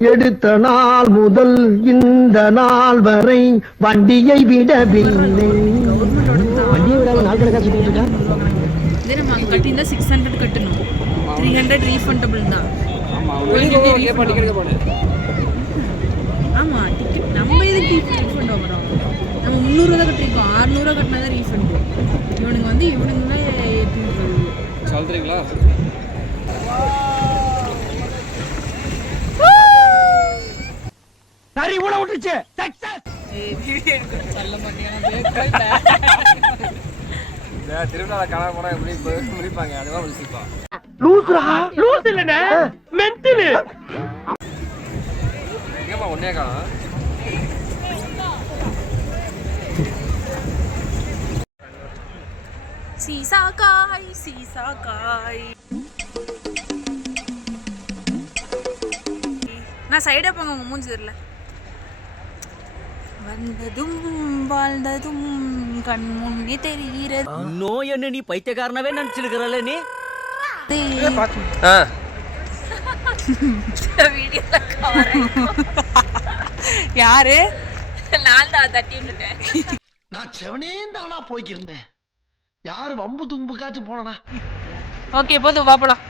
எடுத்த நாள் முதல் இந்த நாள் வரை வண்டியை விடவில்லை. வண்டியை விடாம நாள் கணக்கா சுத்திட்டு இருக்கா. இதே நம்ம அங்கே கட்டியிருந்தா 600 கட்டணும், 300 ரீஃபண்டபிள் தான். ஆமாம், டிக்கெட் நம்ம எதுக்கு ரீஃபண்ட் ஆகிறோம்? நம்ம 300 தான் கட்டிருக்கோம், 600 கட்டினா தான் ரீஃபண்டு. இவனுங்க வந்து இவனுங்களே சொல்றீங்களா? சரி உள்ள விட்டுச்சு. சொல்ல மாட்டேன். திருவிழா கலா போனா எப்படி முடிப்பாங்க, அதுதான் முடிச்சுப்பான். லூசுரா, லூசு இல்லனே, மென்டல். எங்கம்மா ஒன்னே காணோம்? சீசா காய், சீசா காய். நான் சைடா போங்க, உங்க மூஞ்சி தெரியல. வந்ததும் வாழ்ந்ததும் கண் முன்னே தெரிகிறது. இன்னும் என்ன நீ பைத்தியக்காரனவே நினைச்சிருக்கிறல்ல நீ? யாரு? நான் தான் தட்டி விட்டுட்டேன். நான் செவனே தானா போய்க்கிருந்தேன். யாரு வம்பு தும்புக்காச்சும் போனா? ஓகே, போதும், வா போலாம்.